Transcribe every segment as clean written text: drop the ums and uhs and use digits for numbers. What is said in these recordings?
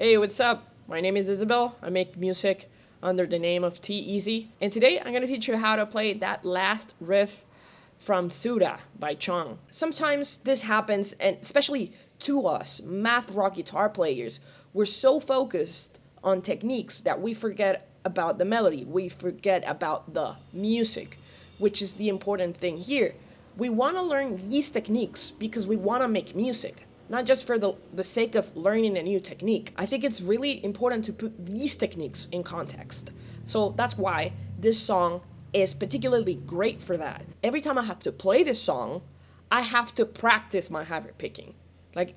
Hey, what's up? My name is Isabel. I make music under the name of T-Easy. And today I'm going to teach you how to play that last riff from Suda by Chong. Sometimes this happens, and especially to us, math rock guitar players, we're so focused on techniques that we forget about the melody. We forget about the music, which is the important thing here. We want to learn these techniques because we want to make music, not just for the sake of learning a new technique. I think it's really important to put these techniques in context. So that's why this song is particularly great for that. Every time I have to play this song, I have to practice my habit picking. Like,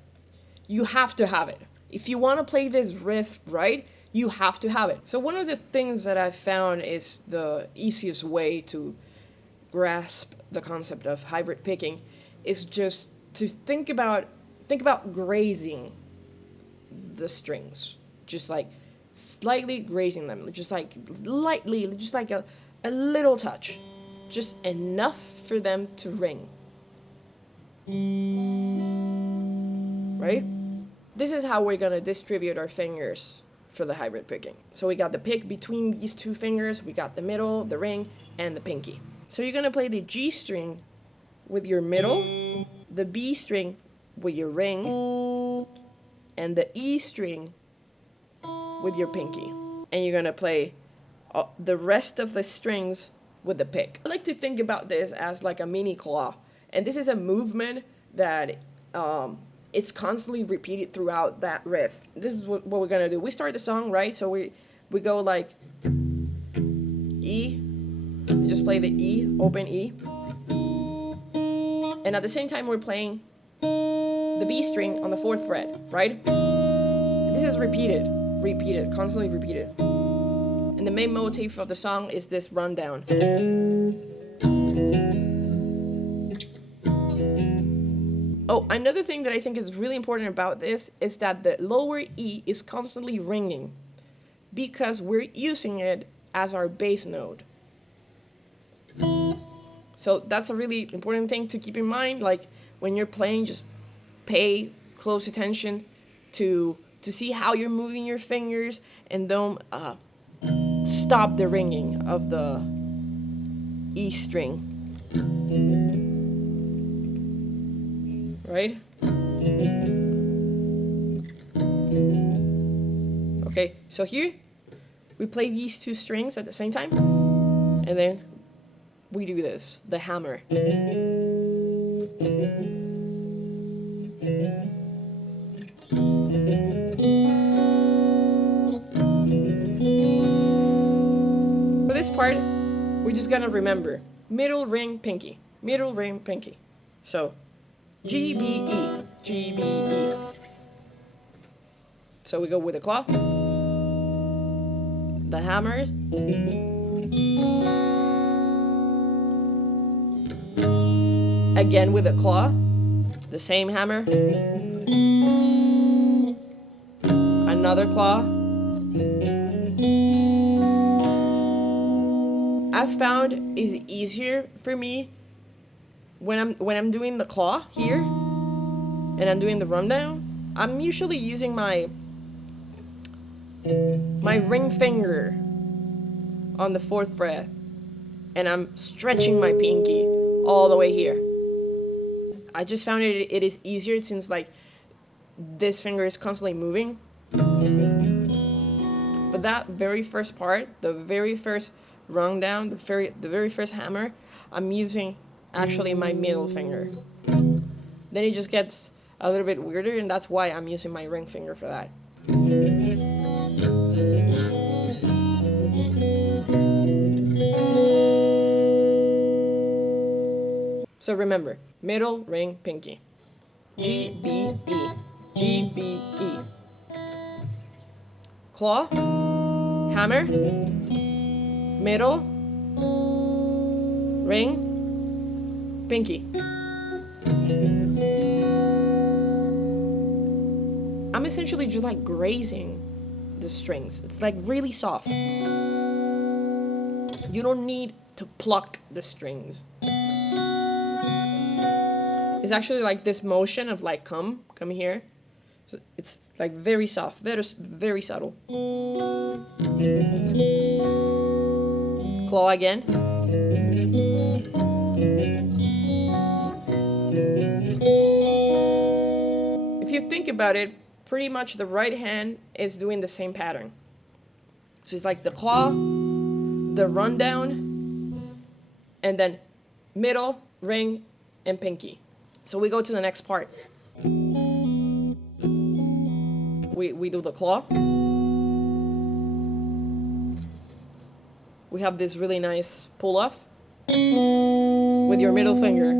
you have to have it. If you want to play this riff right, you have to have it. So one of the things that I've found is the easiest way to grasp the concept of hybrid picking is just to think about grazing the strings, just like slightly grazing them, just like lightly, just like a little touch, just enough for them to ring. Right? This is how we're gonna distribute our fingers for the hybrid picking. So we got the pick between these two fingers, we got the middle, the ring, and the pinky. So you're gonna play the G string with your middle, the B string with your ring, and the E string with your pinky. And you're gonna play the rest of the strings with the pick. I like to think about this as like a mini claw. And this is a movement that it's constantly repeated throughout that riff. This is what we're gonna do. We start the song, right? So we go like E. We just play the E, open E. And at the same time, we're playing the B string on the 4th fret, right? This is repeated, constantly repeated. And the main motif of the song is this rundown. Oh, another thing that I think is really important about this is that the lower E is constantly ringing because we're using it as our bass note. So that's a really important thing to keep in mind. Like when you're playing, just pay close attention to see how you're moving your fingers, and don't stop the ringing of the E string. Right? Okay, so here we play these two strings at the same time, and then we do this, the hammer. For this part, we're just gonna remember middle ring, pinky, middle ring, pinky. So G, B, E, G, B, E. So we go with the claw, the hammer, again with the claw, the same hammer, another claw. I've found is easier for me when I'm doing the claw here and I'm doing the rundown. I'm usually using my ring finger on the 4th fret, and I'm stretching my pinky all the way here. I just found it is easier since like this finger is constantly moving. But that very first part, the very first rundown, the very first hammer, I'm using actually my middle finger. Then it just gets a little bit weirder, and that's why I'm using my ring finger for that. So remember, middle, ring, pinky. G, B, E. G, B, E. Claw, hammer, middle, ring, pinky. I'm essentially just like grazing the strings. It's like really soft. You don't need to pluck the strings. It's actually like this motion of like come here. It's like very soft, very subtle. Claw again. If you think about it, pretty much the right hand is doing the same pattern. So it's like the claw, the rundown, and then middle, ring, and pinky. So we go to the next part. We do the claw. We have this really nice pull off with your middle finger.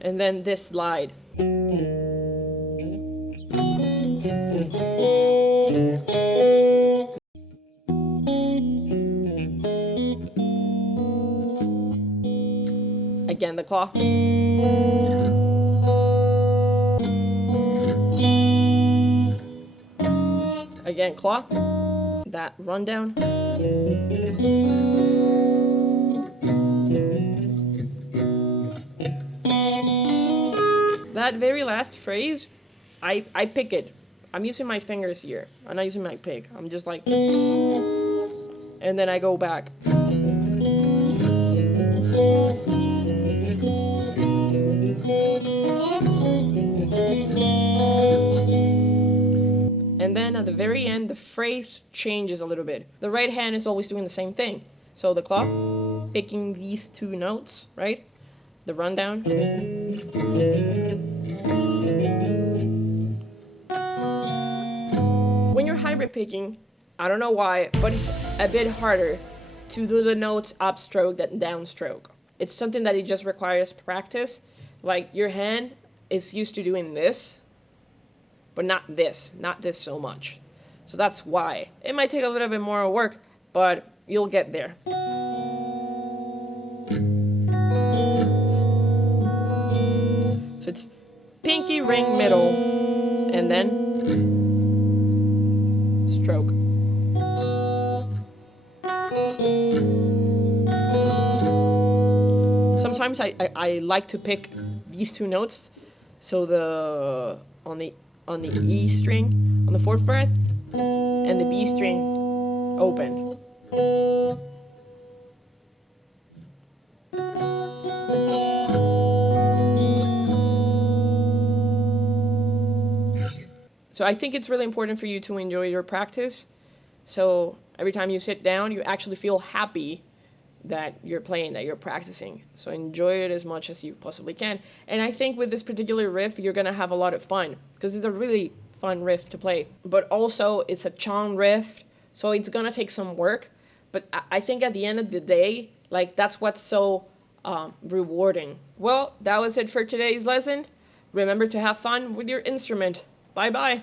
And then this slide. Again, the claw. Again, claw. That rundown. That very last phrase, I pick it. I'm using my fingers here. I'm not using my pick. I'm just like, and then I go back. And then at the very end, the phrase changes a little bit. The right hand is always doing the same thing. So the claw, picking these two notes, right? The rundown. When you're hybrid picking, I don't know why, but it's a bit harder to do the notes upstroke than downstroke. It's something that it just requires practice. Like your hand is used to doing this, but not this so much. So that's why. It might take a little bit more work, but you'll get there. So it's pinky, ring, middle, and then stroke. Sometimes I like to pick these two notes. So the on the E string on the 4th fret and the B string open. So I think it's really important for you to enjoy your practice. So every time you sit down, you actually feel happy that you're playing, that you're practicing. So enjoy it as much as you possibly can. And I think with this particular riff, you're gonna have a lot of fun because it's a really fun riff to play. But also it's a Chon riff, so it's gonna take some work. But I think at the end of the day, like that's what's so rewarding. Well, that was it for today's lesson. Remember to have fun with your instrument. Bye-bye.